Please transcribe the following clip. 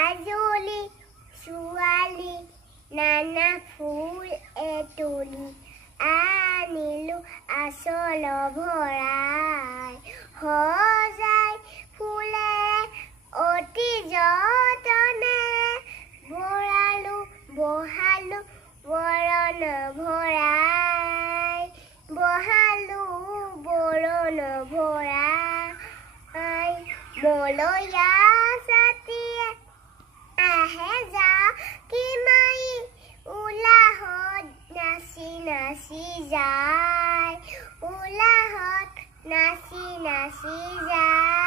আজলি ছোৱালী নানা ফুল এতুলি আনিলো আচল ভৰাই সজাই ফুলে অতি যতনে বৰালো বহালো বৰণ ভৰাই বহালো বৰণ ভৰাই মলয়া ছাতিয়ে আহে যা কি মাই উলাহত নাচি নাচি যায় উলাহত নাচি নাচি যায়